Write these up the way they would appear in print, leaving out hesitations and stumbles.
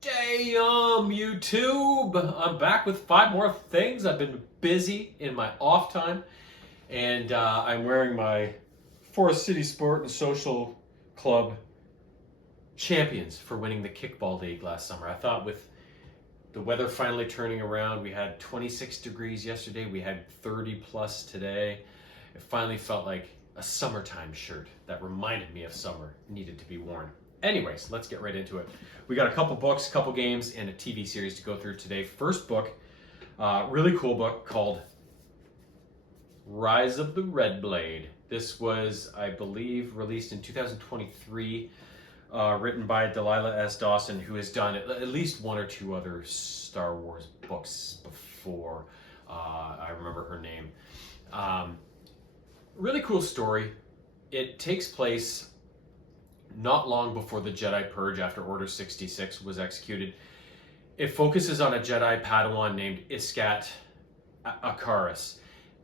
Damn, YouTube! I'm back with 5 more things. I've been busy in my off time, and I'm wearing my Forest City Sport and Social Club champions for winning the kickball league last summer. I thought with the weather finally turning around, we had 26 degrees yesterday, we had 30 plus today. It finally felt like a summertime shirt that reminded me of summer needed to be worn. Anyways, let's get right into it. We got a couple books, couple games, and a TV series to go through today. First book, really cool book called Rise of the Red Blade. This was, I believe, released in 2023, written by Delilah S. Dawson, who has done at least one or two other Star Wars books before. I remember her name. Really cool story. It takes place not long before the Jedi Purge, after Order 66 was executed. It focuses on a Jedi Padawan named Iskat Akaris,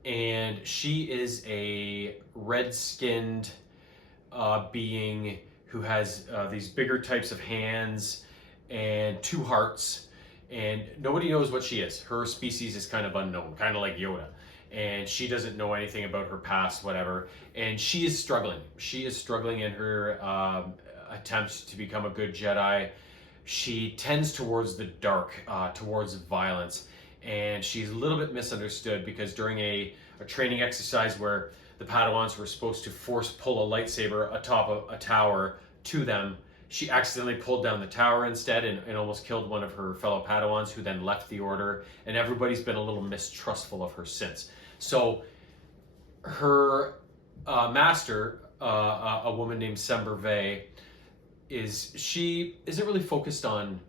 and she is a red-skinned being who has these bigger types of hands and 2 hearts, and nobody knows what she is. Her species is kind of unknown, kind of like Yoda, and she doesn't know anything about her past, whatever, and she is struggling. She is struggling in her attempts to become a good Jedi. She tends towards the dark, towards violence, and she's a little bit misunderstood because during a training exercise where the Padawans were supposed to force pull a lightsaber atop a tower to them, she accidentally pulled down the tower instead and almost killed one of her fellow Padawans, who then left the order, and everybody's been a little mistrustful of her since. So her master, a woman named Sember Vey, she isn't really focused on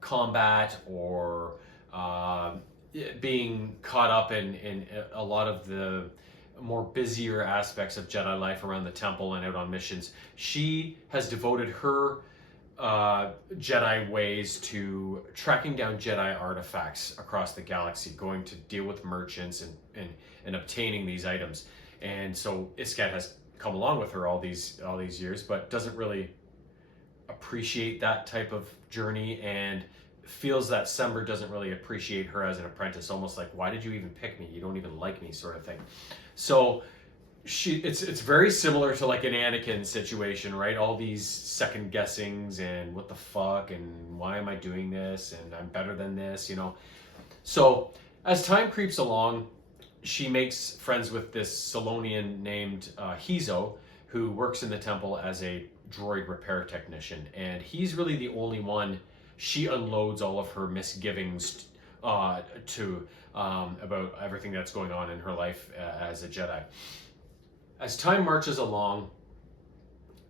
combat or being caught up in a lot of the more busier aspects of Jedi life around the temple and out on missions. She has devoted her Jedi ways to tracking down Jedi artifacts across the galaxy, going to deal with merchants and obtaining these items. And so Iskat has come along with her all these years, but doesn't really appreciate that type of journey, and feels that Sember doesn't really appreciate her as an apprentice, almost like, why did you even pick me? You don't even like me, sort of thing. So it's very similar to like an Anakin situation, right? All these second guessings and what the fuck and why am I doing this and I'm better than this, you know. So as time creeps along, she makes friends with this Solonian named Hizo, who works in the temple as a droid repair technician, and he's really the only one she unloads all of her misgivings to about everything that's going on in her life as a Jedi. As time marches along,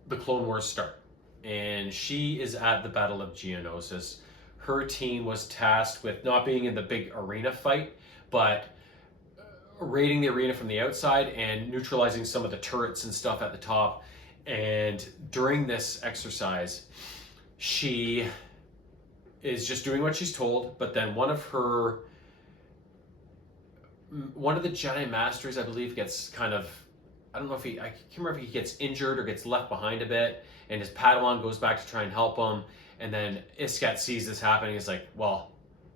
the Clone Wars start, and she is at the Battle of Geonosis. Her team was tasked with not being in the big arena fight, but raiding the arena from the outside and neutralizing some of the turrets and stuff at the top. And during this exercise, she is just doing what she's told, but then one of the Jedi Masters, I believe, gets kind of, I can't remember if he gets injured or gets left behind a bit, and his Padawan goes back to try and help him, and then Iskat sees this happening. He's like, well,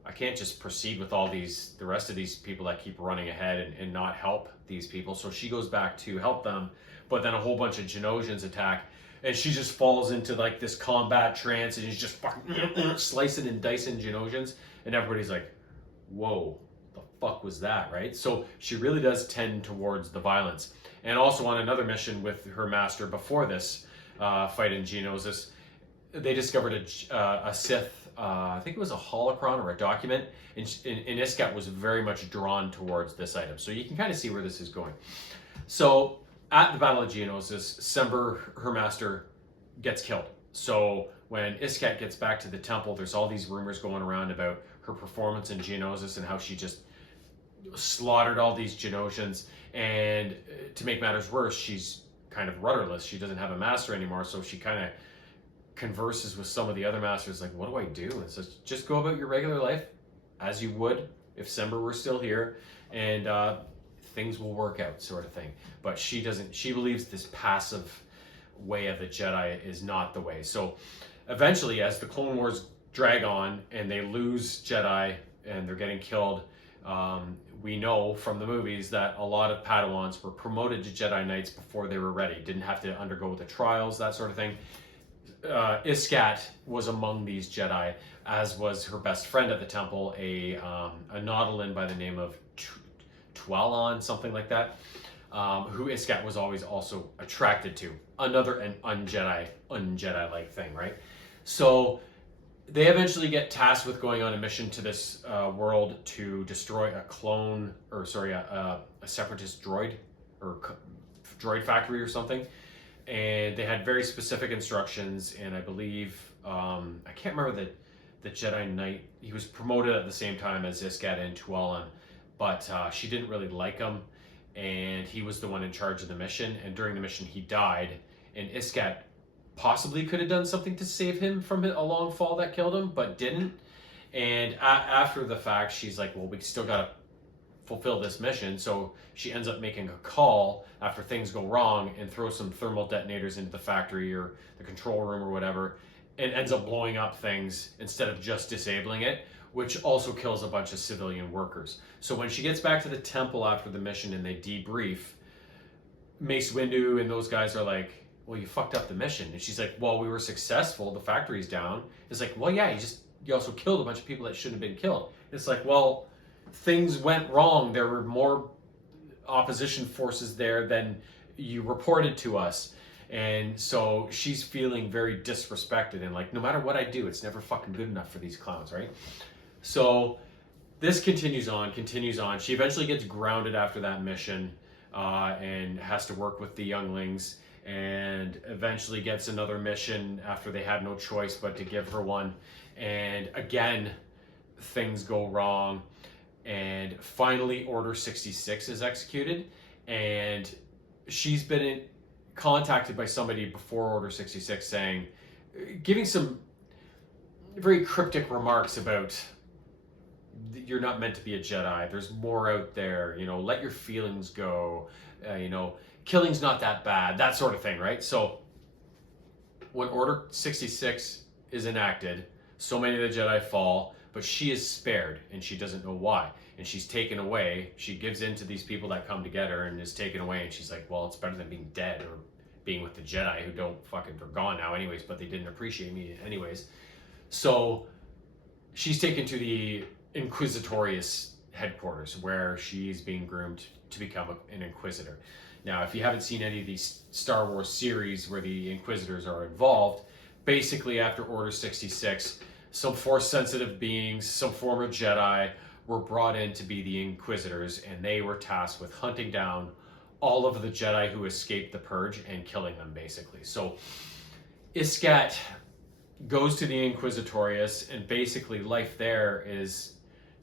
I can't just proceed with the rest of these people that keep running ahead and not help these people. So she goes back to help them, but then a whole bunch of Genosians attack, and she just falls into like this combat trance, and she's just fucking slicing and dicing Genosians, and everybody's like, whoa, the fuck was that, right? So she really does tend towards the violence. And also on another mission with her master before this fight in Geonosis, they discovered a Sith, I think it was a holocron or a document, and Iskat was very much drawn towards this item. So you can kind of see where this is going. So at the Battle of Geonosis, Sember, her master, gets killed. So when Iskat gets back to the temple, there's all these rumors going around about her performance in Geonosis and how she just slaughtered all these Genosians. And to make matters worse, she's kind of rudderless. She doesn't have a master anymore, so she kind of converses with some of the other masters like, what do I do? And says, just go about your regular life as you would if Sember were still here, and things will work out, sort of thing. But she believes this passive way of the Jedi is not the way. So eventually, as the Clone Wars drag on and they lose Jedi and they're getting killed. We know from the movies that a lot of Padawans were promoted to Jedi Knights before they were ready, didn't have to undergo the trials, that sort of thing. Iskat was among these Jedi, as was her best friend at the temple, a Nautolan by the name of Twalon, something like that, who Iskat was always also attracted to. Another an un-Jedi-like thing, right? So they eventually get tasked with going on a mission to this world to destroy a clone, or sorry, a separatist droid, or droid factory or something. And they had very specific instructions, and I believe, I can't remember the Jedi Knight, he was promoted at the same time as Iskat and Tualan, but she didn't really like him, and he was the one in charge of the mission, and during the mission he died, and Iskat possibly could have done something to save him from a long fall that killed him, but didn't. And after the fact, she's like, well, we still gotta fulfill this mission. So she ends up making a call after things go wrong and throws some thermal detonators into the factory or the control room or whatever, and ends up blowing up things instead of just disabling it, which also kills a bunch of civilian workers. So when she gets back to the temple after the mission and they debrief, Mace Windu and those guys are like, well, you fucked up the mission. And she's like, well, we were successful, the factory's down. It's like, well, yeah, you also killed a bunch of people that shouldn't have been killed. It's like, well, things went wrong. There were more opposition forces there than you reported to us. And so she's feeling very disrespected and like, no matter what I do, it's never fucking good enough for these clowns, right? So this continues on. She eventually gets grounded after that mission and has to work with the younglings, and eventually gets another mission after they had no choice but to give her one. And again, things go wrong. And finally, Order 66 is executed. And she's been contacted by somebody before Order 66 saying, giving some very cryptic remarks about, you're not meant to be a Jedi. There's more out there. You know, let your feelings go. You know, killing's not that bad. That sort of thing, right? So when Order 66 is enacted, so many of the Jedi fall, but she is spared, and she doesn't know why. And she's taken away. She gives in to these people that come to get her and is taken away. And she's like, well, it's better than being dead or being with the Jedi who don't fucking, they're gone now anyways, but they didn't appreciate me anyways. So she's taken to the Inquisitorious headquarters where she's being groomed to become an Inquisitor. Now, if you haven't seen any of these Star Wars series where the Inquisitors are involved, basically after Order 66, some Force-sensitive beings, some former Jedi, were brought in to be the Inquisitors, and they were tasked with hunting down all of the Jedi who escaped the Purge and killing them, basically. So Iskat goes to the Inquisitorious, and basically life there is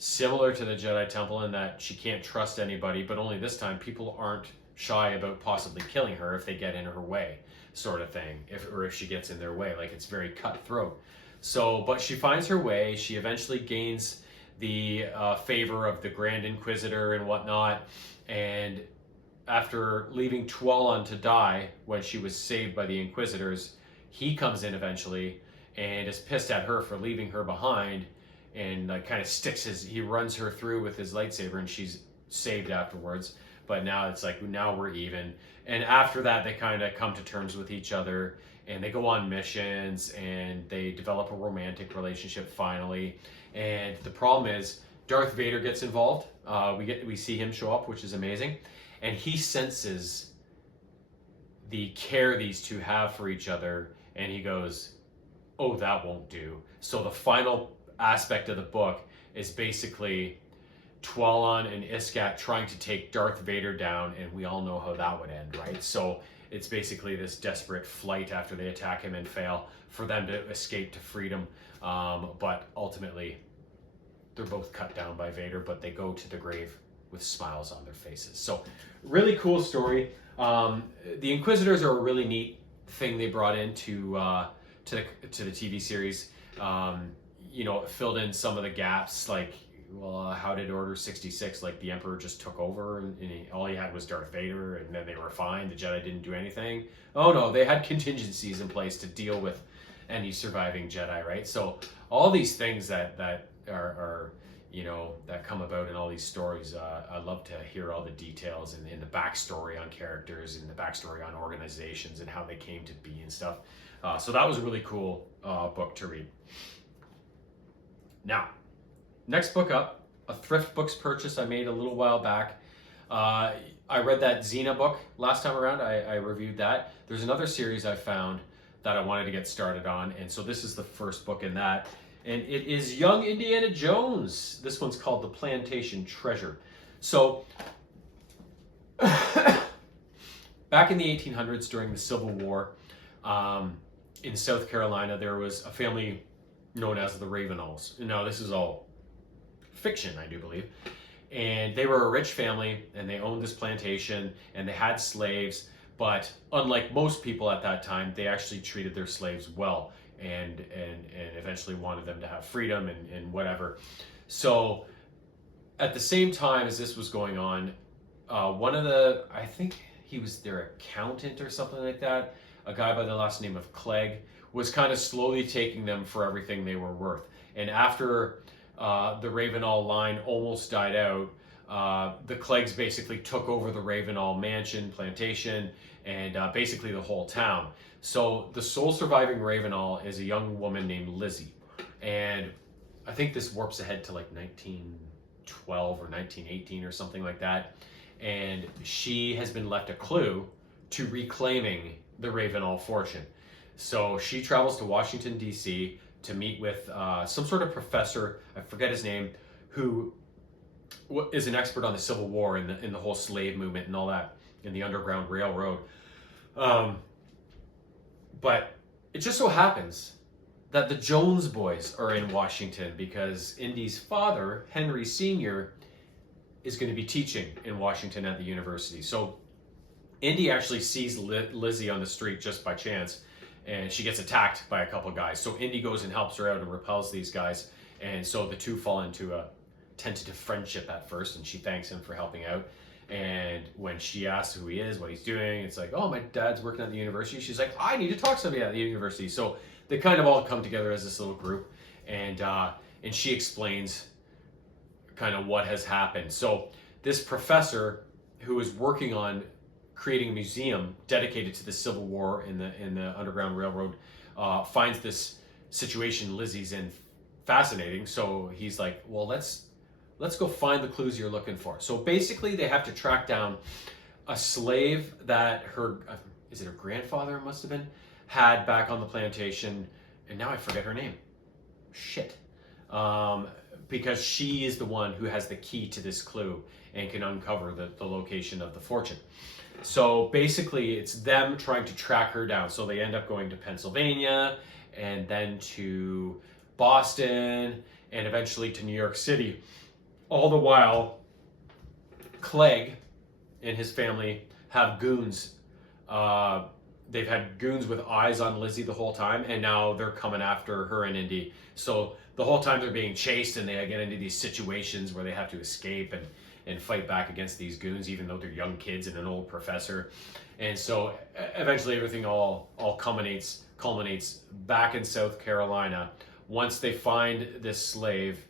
similar to the Jedi Temple in that she can't trust anybody, but only this time people aren't shy about possibly killing her if they get in her way, sort of thing, if she gets in their way. Like, it's very cutthroat. So, but she finds her way. She eventually gains the favor of the Grand Inquisitor and whatnot, and after leaving Tualan to die when she was saved by the Inquisitors, he comes in eventually and is pissed at her for leaving her behind, and kind of he runs her through with his lightsaber, and she's saved afterwards. But now it's like, now we're even. And after that, they kind of come to terms with each other, and they go on missions, and they develop a romantic relationship finally. And the problem is, Darth Vader gets involved. We see him show up, which is amazing. And he senses the care these two have for each other, and he goes, oh, that won't do. So the final aspect of the book is basically Tualan and Iskat trying to take Darth Vader down, and we all know how that would end, right? So it's basically this desperate flight after they attack him and fail for them to escape to freedom. But ultimately, they're both cut down by Vader, but they go to the grave with smiles on their faces. So really cool story. The Inquisitors are a really neat thing they brought into to the TV series. You know, it filled in some of the gaps, like, well, how did Order 66, like the Emperor just took over and all he had was Darth Vader and then they were fine, the Jedi didn't do anything? Oh no, they had contingencies in place to deal with any surviving Jedi, right? So all these things that are that come about in all these stories. I love to hear all the details and the backstory on characters and the backstory on organizations and how they came to be and stuff. So that was a really cool book to read. Now, next book up, a thrift books purchase I made a little while back. I read that Xena book last time around. I reviewed that. There's another series I found that I wanted to get started on, and so this is the first book in that. And it is Young Indiana Jones. This one's called The Plantation Treasure. So, back in the 1800s during the Civil War, in South Carolina, there was a family known as the Ravenalls. Now, this is all fiction, I do believe. And they were a rich family, and they owned this plantation, and they had slaves. But unlike most people at that time, they actually treated their slaves well. And eventually wanted them to have freedom and whatever. So at the same time as this was going on, I think he was their accountant or something like that, a guy by the last name of Clegg, was kind of slowly taking them for everything they were worth. And after the Ravenall line almost died out, the Cleggs basically took over the Ravenall mansion, plantation, and basically the whole town. So the sole surviving Ravenall is a young woman named Lizzie. And I think this warps ahead to like 1912 or 1918 or something like that. And she has been left a clue to reclaiming the Ravenall fortune. So she travels to Washington, D.C. to meet with some sort of professor, I forget his name, who is an expert on the Civil War and the whole slave movement and all that in the Underground Railroad. But it just so happens that the Jones boys are in Washington because Indy's father, Henry Sr., is going to be teaching in Washington at the university. So Indy actually sees Lizzie on the street just by chance, and she gets attacked by a couple guys. So Indy goes and helps her out and repels these guys. And so the two fall into a tentative friendship at first, and she thanks him for helping out. And when she asks who he is, what he's doing, it's like, oh, my dad's working at the university. She's like, I need to talk to somebody at the university. So they kind of all come together as this little group, and she explains kind of what has happened. So this professor who is working on creating a museum dedicated to the Civil War in the Underground Railroad finds this situation Lizzie's in fascinating. So he's like, well, let's go find the clues you're looking for. So basically they have to track down a slave that her grandfather must have been, had back on the plantation. And now I forget her name. Shit. Because she is the one who has the key to this clue and can uncover the location of the fortune. So basically it's them trying to track her down. So they end up going to Pennsylvania and then to Boston and eventually to New York City. All the while, Clegg and his family have goons. They've had goons with eyes on Lizzie the whole time, and now they're coming after her and Indy. So the whole time they're being chased, and they get into these situations where they have to escape and fight back against these goons, even though they're young kids and an old professor. And so eventually everything all culminates back in South Carolina. Once they find this slave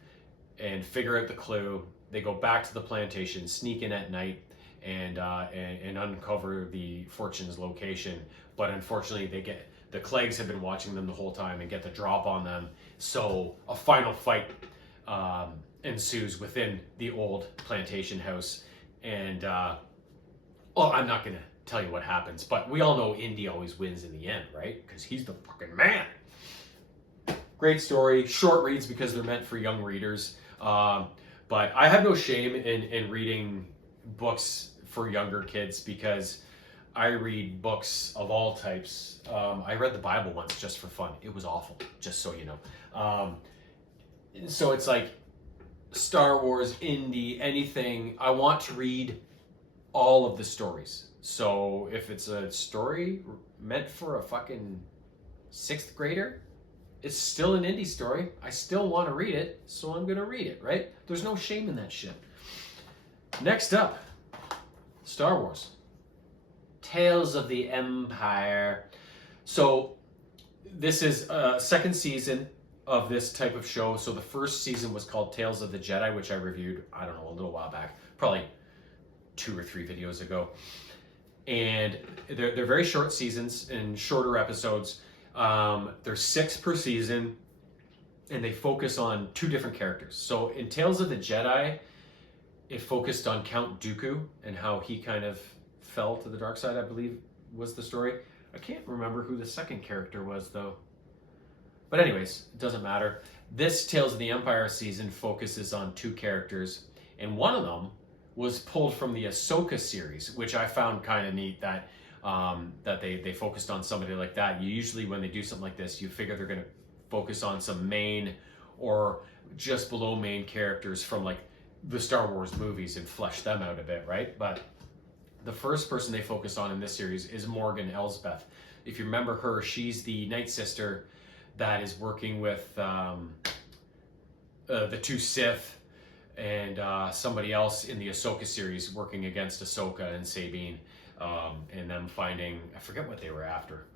and figure out the clue, they go back to the plantation, sneak in at night, and uncover the fortune's location. But unfortunately, the Cleggs have been watching them the whole time and get the drop on them. So a final fight ensues within the old plantation house. And well, I'm not gonna tell you what happens, but we all know Indy always wins in the end, right? Because he's the fucking man. Great story, short reads because they're meant for young readers. But I have no shame in reading books for younger kids because I read books of all types. I read the Bible once just for fun. It was awful, just so you know. So it's like Star Wars, Indy, anything. I want to read all of the stories. So if it's a story meant for a fucking 6th grader, it's still an Indy story. I still want to read it, so I'm going to read it, right? There's no shame in that shit. Next up, Star Wars. Tales of the Empire. So this is a second season of this type of show. So the first season was called Tales of the Jedi, which I reviewed, I don't know, a little while back, probably 2 or 3 videos ago. And they're very short seasons and shorter episodes. There's 6 per season, and they focus on 2 different characters. So in Tales of the Jedi, it focused on Count Dooku and how he kind of fell to the dark side, I believe was the story. I can't remember who the second character was, though. But anyways, it doesn't matter. This Tales of the Empire season focuses on 2 characters, and one of them was pulled from the Ahsoka series, which I found kind of neat that that they focused on somebody like that. You usually, when they do something like this, you figure they're going to focus on some main or just below main characters from like the Star Wars movies and flesh them out a bit, right? But the first person they focus on in this series is Morgan Elsbeth. If you remember her, she's the Night Sister that is working with the 2 Sith and somebody else in the Ahsoka series working against Ahsoka and Sabine, and them finding, I forget what they were after.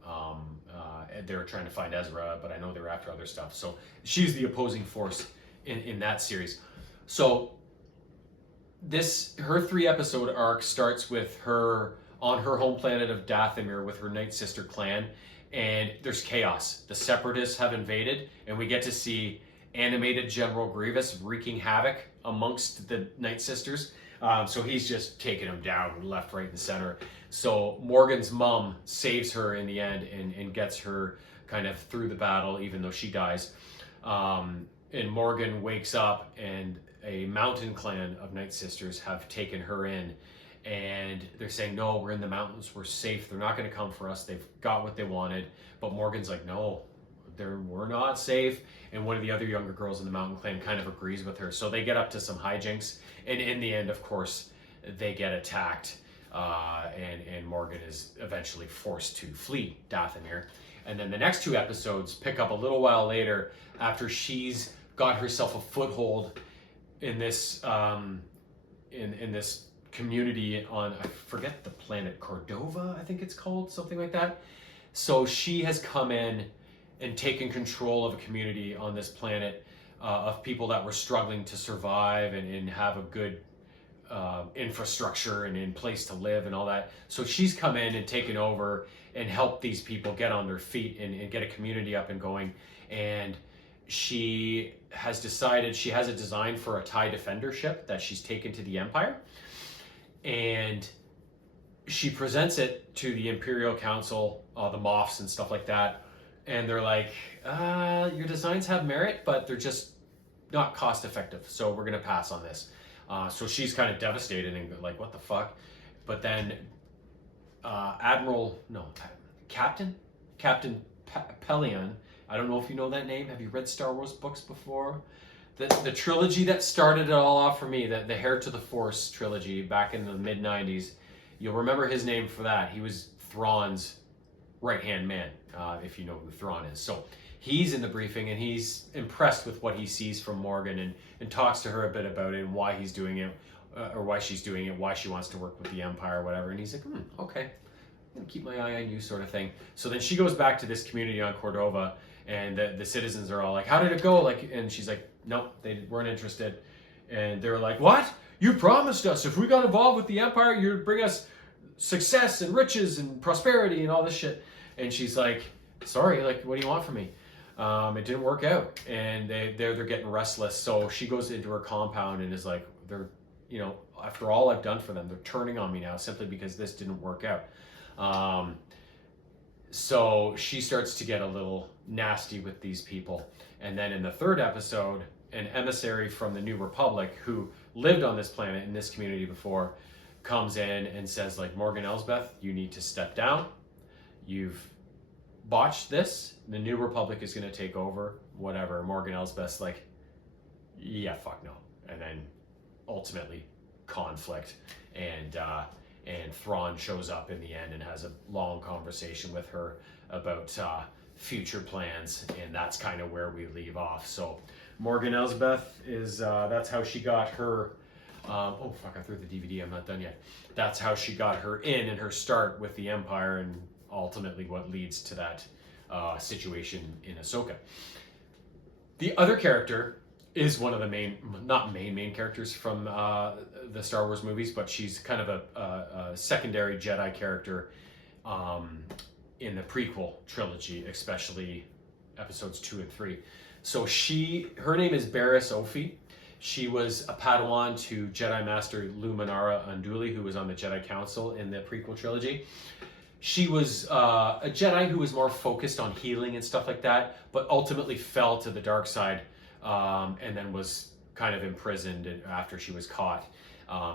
They were trying to find Ezra, but I know they were after other stuff. So she's the opposing force in that series. So her 3-episode arc starts with her on her home planet of Dathomir with her Night Sister clan, and there's chaos. The Separatists have invaded, and we get to see animated General Grievous wreaking havoc amongst the Night Sisters. So he's just taking them down left, right, and center. So Morgan's mom saves her in the end and gets her kind of through the battle, even though she dies. And Morgan wakes up, and a mountain clan of Night Sisters have taken her in, and they're saying, no, we're in the mountains, we're safe, they're not going to come for us, they've got what they wanted. But Morgan's like, no, we're not safe. And one of the other younger girls in the mountain clan kind of agrees with her. So they get up to some hijinks, and in the end, of course, they get attacked, and Morgan is eventually forced to flee Dathomir. And then the next 2 episodes pick up a little while later, after she's got herself a foothold in this in this community on, I forget the planet, Cordova, I think it's called, something like that. So she has come in and taken control of a community on this planet of people that were struggling to survive and have a good infrastructure and in place to live and all that. So she's come in and taken over and helped these people get on their feet and get a community up and going. And she has decided, she has a design for a TIE Defender ship that she's taken to the Empire. And she presents it to the Imperial Council, the Moffs and stuff like that. And they're like, your designs have merit, but they're just not cost effective. So we're going to pass on this. So she's kind of devastated and like, what the fuck? But then Captain Pelion, I don't know if you know that name. Have you read Star Wars books before? The trilogy that started it all off for me, the Heir to the Force trilogy back in the mid-90s, you'll remember his name for that. He was Thrawn's right-hand man, if you know who Thrawn is. So he's in the briefing, and he's impressed with what he sees from Morgan and talks to her a bit about it and why he's doing it, or why she's doing it, why she wants to work with the Empire or whatever. And he's like, okay, I'm going to keep my eye on you, sort of thing. So then she goes back to this community on Cordova, and the citizens are all like, how did it go? And she's like, nope, they weren't interested. And they're like, what? You promised us if we got involved with the Empire, you'd bring us success and riches and prosperity and all this shit. And she's like, sorry, like, what do you want from me? It didn't work out. And they're getting restless. So she goes into her compound and is like, they're, after all I've done for them, they're turning on me now simply because this didn't work out. So she starts to get a little nasty with these people. And then in the 3rd episode, an emissary from the New Republic who lived on this planet in this community before comes in and says, like, Morgan Elsbeth, you need to step down. You've botched this. The New Republic is going to take over, whatever. Morgan Elsbeth's like, yeah, fuck no. And then ultimately conflict, and Thrawn shows up in the end and has a long conversation with her about future plans, and that's kind of where we leave off. So Morgan Elsbeth is, that's how she got her, oh fuck, I threw the DVD, I'm not done yet. That's how she got her in and her start with the Empire, and ultimately what leads to that situation in Ahsoka. The other character is one of the not main characters from the Star Wars movies, but she's kind of a secondary Jedi character in the prequel trilogy, especially episodes 2 and 3. So her name is Barriss Offee. She was a Padawan to Jedi Master Luminara Unduli, who was on the Jedi Council in the prequel trilogy. She was a Jedi who was more focused on healing and stuff like that, but ultimately fell to the dark side, and then was kind of imprisoned after she was caught.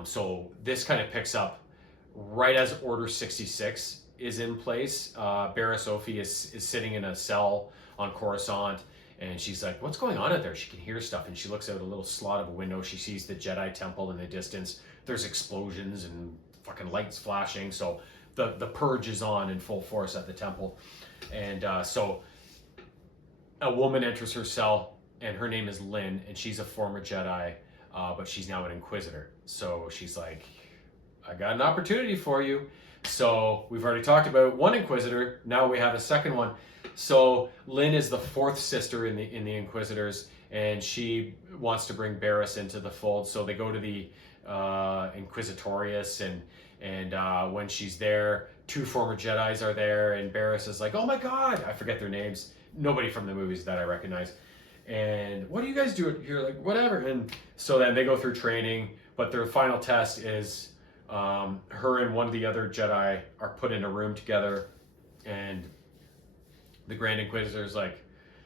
So this kind of picks up right as Order 66 is in place. Barriss Offee is sitting in a cell on Coruscant, and she's like, what's going on out there? She can hear stuff, and she looks out a little slot of a window. She sees the Jedi temple in the distance. There's explosions and fucking lights flashing, so the purge is on in full force at the temple. And so a woman enters her cell, and her name is Lynn, and she's a former Jedi, but she's now an Inquisitor. So she's like, I got an opportunity for you. So we've already talked about one Inquisitor, now we have a second one. So Lynn is the fourth sister in the Inquisitors, and she wants to bring Barriss into the fold. So they go to the Inquisitorius, and when she's there, 2 former Jedis are there, and Barriss is like, oh my god, I forget their names. Nobody from the movies that I recognize. And what do you guys do here? Like, whatever. And so then they go through training, but their final test is her and one of the other Jedi are put in a room together, and the Grand Inquisitor is like,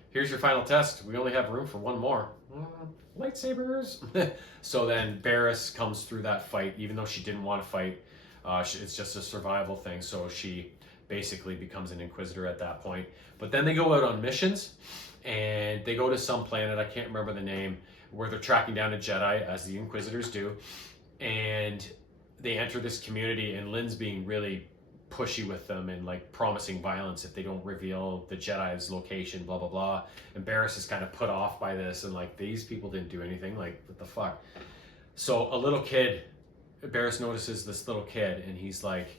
here's your final test. We only have room for one more. Lightsabers. So then Barriss comes through that fight, even though she didn't want to fight. It's just a survival thing. So she basically becomes an Inquisitor at that point. But then they go out on missions, and they go to some planet, I can't remember the name, where they're tracking down a Jedi, as the Inquisitors do. And they enter this community, and Lynn's being really pushy with them and like promising violence if they don't reveal the Jedi's location, blah blah blah. And Barriss is kind of put off by this, and like, these people didn't do anything, like, what the fuck. So a little kid, Barriss notices this little kid, and he's like,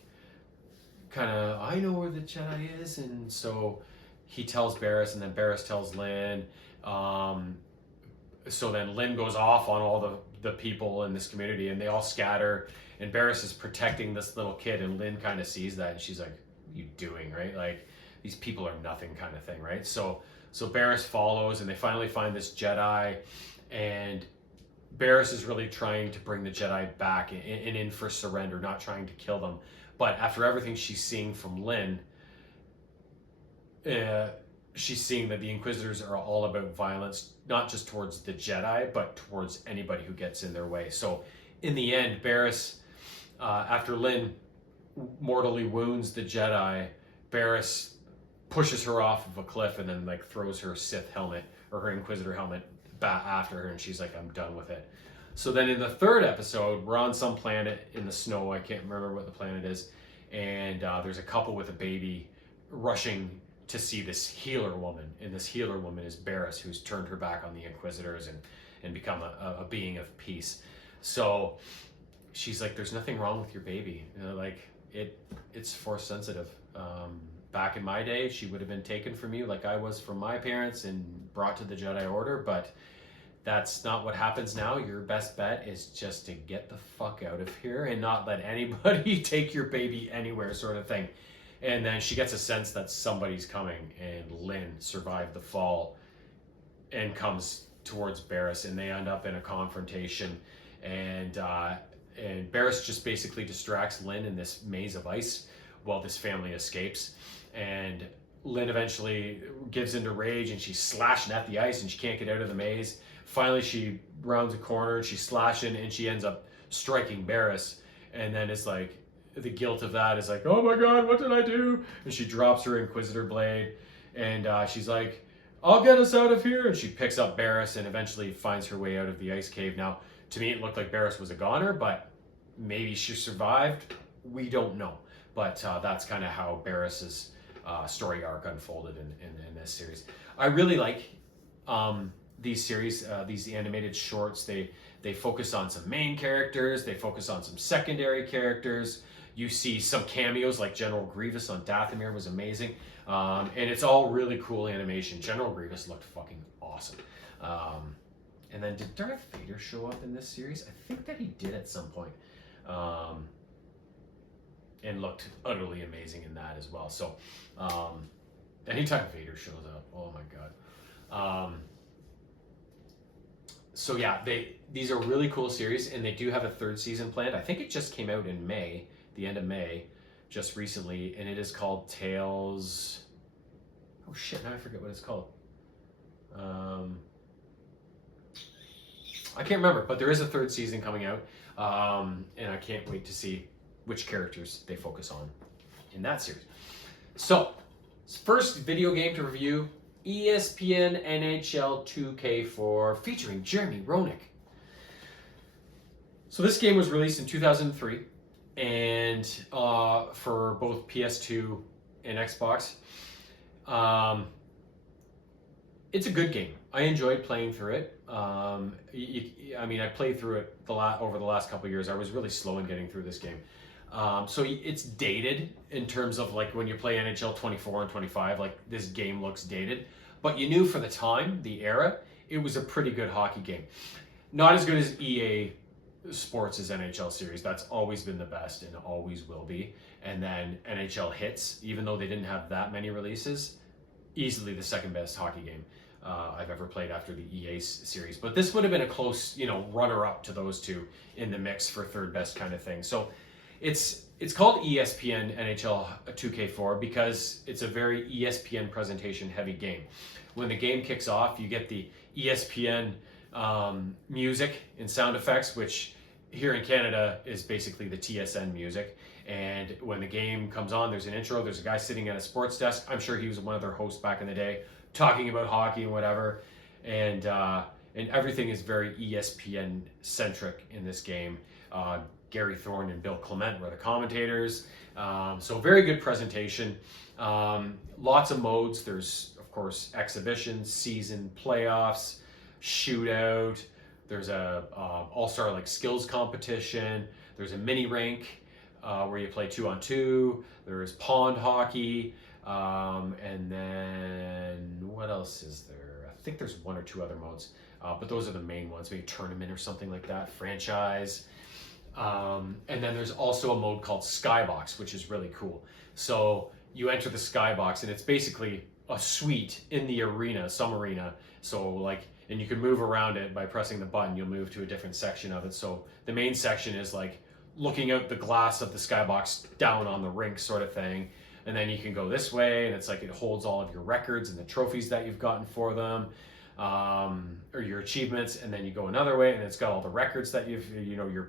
kind of, I know where the Jedi is. And so he tells Barriss, and then Barriss tells Lynn. So then Lynn goes off on all the people in this community, and they all scatter, and Barriss is protecting this little kid, and Lynn kind of sees that, and she's like, what are you doing, right? Like, these people are nothing, kind of thing, right? So Barriss follows, and they finally find this Jedi, and Barriss is really trying to bring the Jedi back and in for surrender, not trying to kill them. But after everything she's seeing from Lynn, she's seeing that the Inquisitors are all about violence, not just towards the Jedi, but towards anybody who gets in their way. So in the end, Barriss, after Lynn mortally wounds the Jedi, Barriss pushes her off of a cliff and then like throws her Sith helmet, or her Inquisitor helmet, back after her, and she's like, I'm done with it. So then in the third episode, we're on some planet in the snow, I can't remember what the planet is, and there's a couple with a baby rushing to see this healer woman, and this healer woman is Barriss, who's turned her back on the Inquisitors and become a being of peace. So she's like, there's nothing wrong with your baby, you know, like, it's force sensitive. Back in my day, she would have been taken from you like I was from my parents and brought to the Jedi Order, but that's not what happens now. Your best bet is just to get the fuck out of here and not let anybody take your baby anywhere, sort of thing. And then she gets a sense that somebody's coming, and Lynn survived the fall and comes towards Barriss, and they end up in a confrontation, and Barriss just basically distracts Lynn in this maze of ice while this family escapes. And Lynn eventually gives into rage, and she's slashing at the ice, and she can't get out of the maze. Finally, she rounds a corner, and she's slashing, and she ends up striking Barriss. And then it's like, the guilt of that is like, oh my god, what did I do? And she drops her Inquisitor blade, and she's like, I'll get us out of here. And she picks up Barriss and eventually finds her way out of the ice cave. Now, to me, it looked like Barriss was a goner, but maybe she survived. We don't know. But that's kind of how Barriss's story arc unfolded in this series. I really like these series, these animated shorts. They focus on some main characters. They focus on some secondary characters. You see some cameos like General Grievous on Dathomir was amazing. And it's all really cool animation. General Grievous looked fucking awesome. And then did Darth Vader show up in this series? I think that he did at some point. And looked utterly amazing in that as well. So anytime Vader shows up, oh my god. So yeah, these are really cool series, and they do have a third season planned. I think it just came out in May, the end of May, just recently, and it is called Tales. Oh shit! Now I forget what it's called. I can't remember, but there is a third season coming out, and I can't wait to see which characters they focus on in that series. So, first video game to review, ESPN NHL 2K4 featuring Jeremy Roenick. So this game was released in 2003 and for both PS2 and Xbox. It's a good game. I enjoyed playing through it. I mean, I played through it over the last couple of years. I was really slow in getting through this game. So it's dated in terms of like when you play NHL 24 and 25, like this game looks dated. But you knew for the time, the era, it was a pretty good hockey game. Not as good as EA Sports' NHL series. That's always been the best and always will be. And then NHL Hits, even though they didn't have that many releases, easily the second best hockey game I've ever played after the EA series. But this would have been a close, runner-up to those two in the mix for third best kind of thing. So it's called ESPN NHL 2K4 because it's a very ESPN presentation heavy game. When the game kicks off, you get the ESPN music and sound effects, which here in Canada is basically the TSN music. And when the game comes on, there's an intro. There's a guy sitting at a sports desk. I'm sure he was one of their hosts back in the day, talking about hockey and whatever. And everything is very ESPN centric in this game. Gary Thorne and Bill Clement were the commentators. So very good presentation. Lots of modes. There's, of course, exhibition, season, playoffs, shootout. There's a all-star like skills competition. There's a mini rink where you play 2-on-2. There's pond hockey. And then what else is there? I think there's one or two other modes, but those are the main ones. Maybe tournament or something like that. Franchise. And then there's also a mode called Skybox, which is really cool. So you enter the Skybox, and it's basically a suite in the arena, some arena. So and you can move around it by pressing the button. You'll move to a different section of it. So the main section is like looking out the glass of the Skybox down on the rink sort of thing. And then you can go this way, and it's like it holds all of your records and the trophies that you've gotten for them, or your achievements. And then you go another way, and it's got all the records that your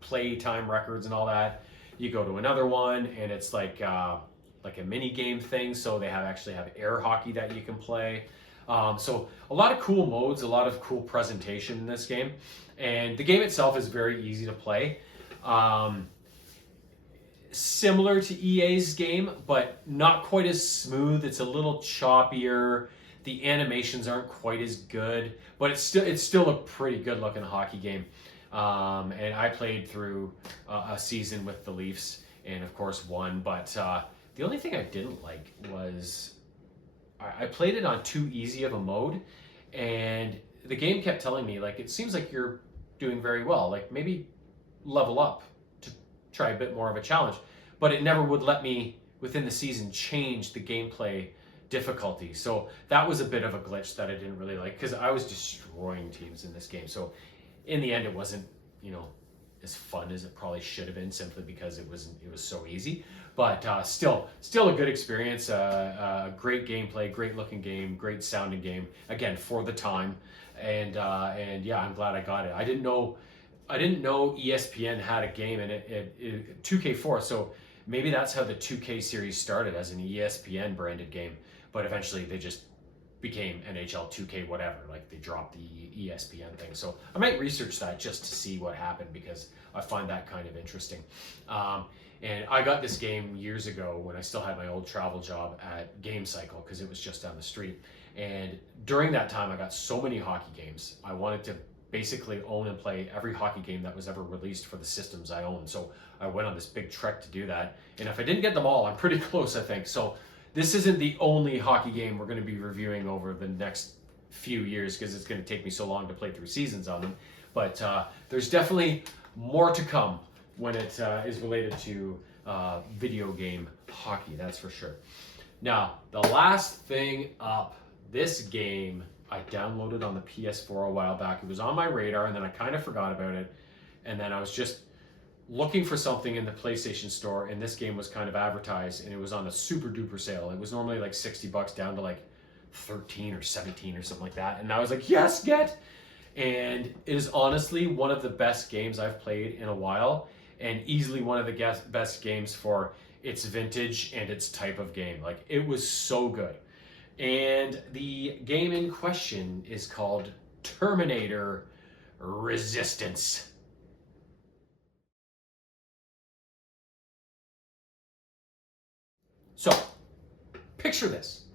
play time records and all that. You go to another one, and it's like a mini game thing. So they actually have air hockey that you can play. So a lot of cool modes, a lot of cool presentation in this game, and the game itself is very easy to play. Similar to EA's game, but not quite as smooth. It's a little choppier. The animations aren't quite as good, but it's still a pretty good looking hockey game. And I played through a season with the Leafs, and of course won. But the only thing I didn't like was I played it on too easy of a mode, and the game kept telling me it seems like you're doing very well. Maybe level up to try a bit more of a challenge, but it never would let me within the season change the gameplay difficulty. So that was a bit of a glitch that I didn't really like, because I was destroying teams in this game. So in the end, it wasn't as fun as it probably should have been, simply because it was so easy. But still a good experience. Great gameplay, great looking game, great sounding game. Again, for the time, and yeah, I'm glad I got it. I didn't know ESPN had a game in it 2K4. So maybe that's how the 2K series started, as an ESPN branded game. But eventually they just became NHL 2K whatever. They dropped the ESPN thing. So I might research that just to see what happened, because I find that kind of interesting. And I got this game years ago when I still had my old travel job at Game Cycle, because it was just down the street. And during that time, I got so many hockey games. I wanted to basically own and play every hockey game that was ever released for the systems I own. So I went on this big trek to do that. And if I didn't get them all, I'm pretty close, I think. So this isn't the only hockey game we're going to be reviewing over the next few years, because it's going to take me so long to play through seasons on them. But there's definitely more to come when it is related to video game hockey, that's for sure. Now, the last thing up, this game I downloaded on the PS4 a while back. It was on my radar, and then I kind of forgot about it. And then I was just looking for something in the PlayStation Store, and this game was kind of advertised, and it was on a super duper sale. It was normally like $60 down to like 13 or 17 or something like that. And I was like, yes, get! And it is honestly one of the best games I've played in a while, and easily one of the best games for its vintage and its type of game. Like, it was so good. And the game in question is called Terminator Resistance. So, picture this.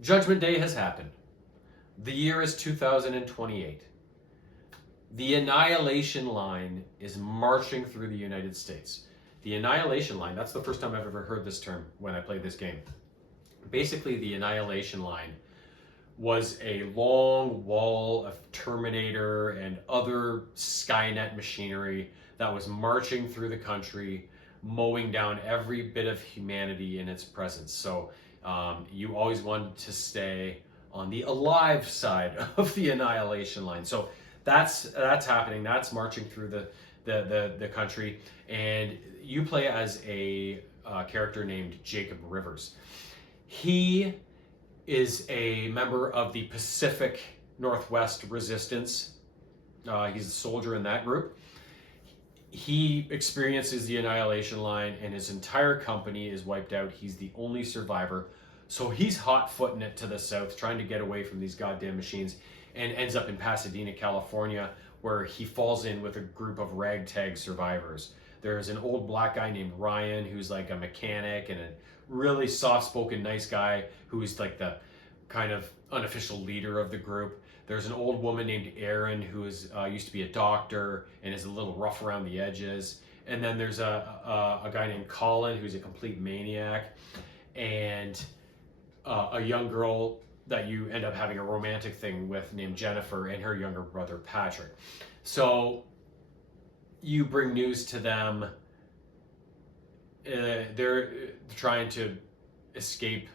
Judgment Day has happened. The year is 2028. The Annihilation Line is marching through the United States. The Annihilation Line, that's the first time I've ever heard this term when I played this game. Basically, the Annihilation Line was a long wall of Terminator and other Skynet machinery that was marching through the country, mowing down every bit of humanity in its presence. So you always wanted to stay on the alive side of the Annihilation Line. So that's happening. That's marching through the country, and you play as a character named Jacob Rivers. He is a member of the Pacific Northwest Resistance. He's a soldier in that group. He experiences the Annihilation Line, and his entire company is wiped out. He's the only survivor. So he's hot-footing it to the south, trying to get away from these goddamn machines, and ends up in Pasadena, California, where he falls in with a group of ragtag survivors. There's an old black guy named Ryan, who's like a mechanic, and a really soft-spoken, nice guy who's like the kind of unofficial leader of the group. There's an old woman named Erin who is used to be a doctor and is a little rough around the edges. And then there's a guy named Colin who's a complete maniac, and a young girl that you end up having a romantic thing with named Jennifer, and her younger brother Patrick. So you bring news to them. They're trying to escape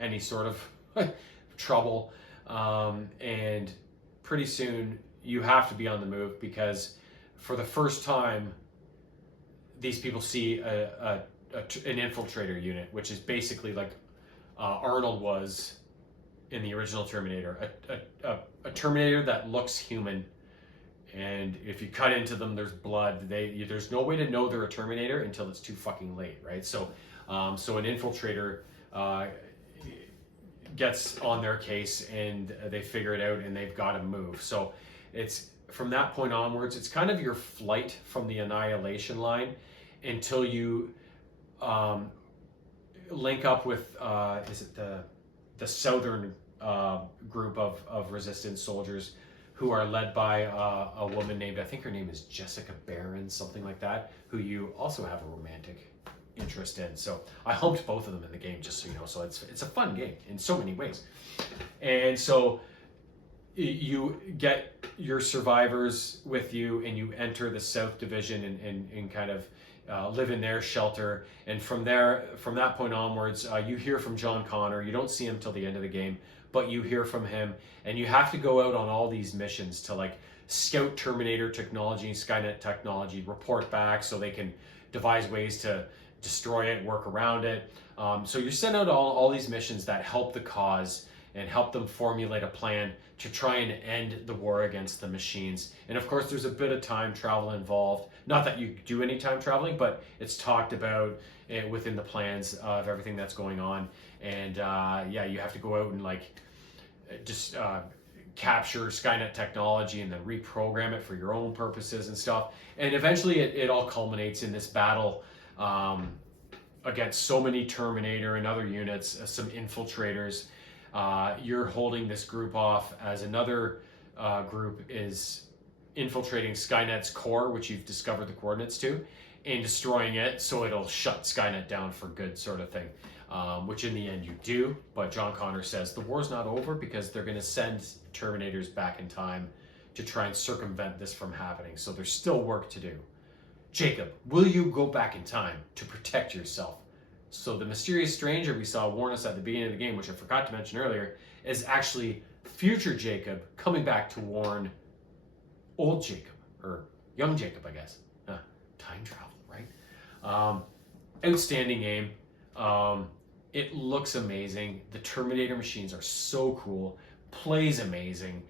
any sort of trouble, and pretty soon you have to be on the move, because for the first time these people see an infiltrator unit, which is basically like Arnold was in the original Terminator, a Terminator that looks human, and if you cut into them, there's blood. There's no way to know they're a Terminator until it's too fucking late, right? So an infiltrator gets on their case, and they figure it out, and they've got to move. So it's from that point onwards, it's kind of your flight from the Annihilation Line until you link up with is it the southern group of resistance soldiers, who are led by a woman named, I think her name is Jessica Barron, something like that, who you also have a romantic interest in. So I humped both of them in the game, just so you know. So it's a fun game in so many ways. And so you get your survivors with you, and you enter the South Division and kind of live in their shelter. And from that point onwards, you hear from John Connor. You don't see him till the end of the game, but you hear from him, and you have to go out on all these missions to like scout Terminator technology, Skynet technology, report back so they can devise ways to destroy it, work around it. So you send out all these missions that help the cause and help them formulate a plan to try and end the war against the machines. And of course, there's a bit of time travel involved. Not that you do any time traveling, but it's talked about within the plans of everything that's going on. And yeah, you have to go out and like just capture Skynet technology and then reprogram it for your own purposes and stuff. And eventually it all culminates in this battle against so many Terminator and other units, some infiltrators. You're holding this group off as another group is infiltrating Skynet's core, which you've discovered the coordinates to, and destroying it so it'll shut Skynet down for good, sort of thing. Which in the end you do, but John Connor says the war's not over because they're going to send Terminators back in time to try and circumvent this from happening. So there's still work to do. Jacob, will you go back in time to protect yourself? So the mysterious stranger we saw warn us at the beginning of the game, which I forgot to mention earlier, is actually future Jacob coming back to warn old Jacob, or young Jacob, I guess. Time travel, right? Outstanding game. It looks amazing. The Terminator machines are so cool. Plays amazing.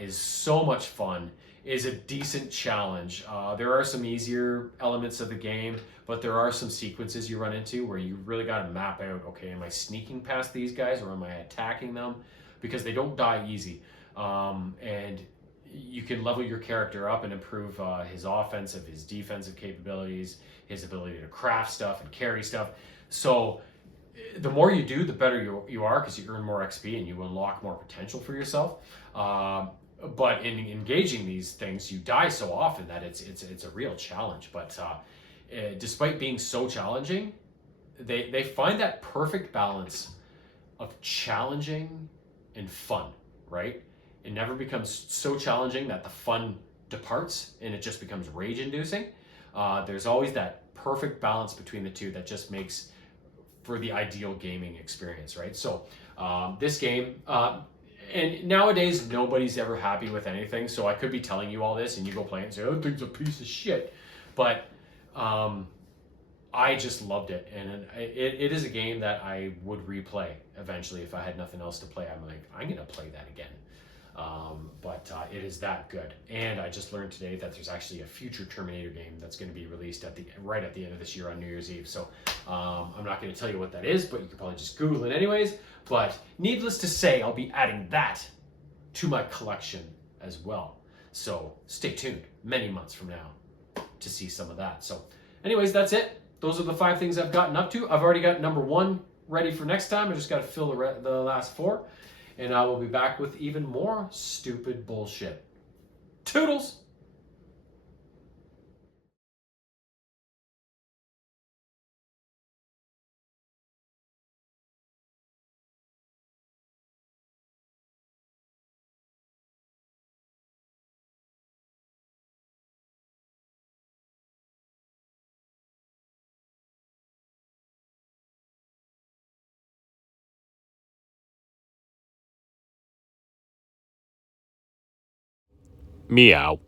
Is so much fun. Is a decent challenge. There are some easier elements of the game, but there are some sequences you run into where you really got to map out, okay, am I sneaking past these guys or am I attacking them? Because they don't die easy. And you can level your character up and improve his offensive, his defensive capabilities, his ability to craft stuff and carry stuff. So the more you do, the better you are, because you earn more XP and you unlock more potential for yourself. But in engaging these things, you die so often that it's a real challenge. But despite being so challenging, they find that perfect balance of challenging and fun, right? It never becomes so challenging that the fun departs and it just becomes rage-inducing. There's always that perfect balance between the two that just makes for the ideal gaming experience, right? So this game, and nowadays nobody's ever happy with anything, so I could be telling you all this and you go play it and say, oh, that thing's a piece of shit. But I just loved it, and it is a game that I would replay eventually if I had nothing else to play. I'm like, I'm gonna play that again. But it is that good. And I just learned today that there's actually a future Terminator game that's going to be released right at the end of this year on New Year's Eve. So I'm not going to tell you what that is, but you can probably just Google it anyways. But needless to say, I'll be adding that to my collection as well. So stay tuned many months from now to see some of that. So anyways, that's it. Those are the 5 things I've gotten up to. I've already got number 1 ready for next time. I just got to fill the last 4. And I will be back with even more stupid bullshit. Toodles! Meow.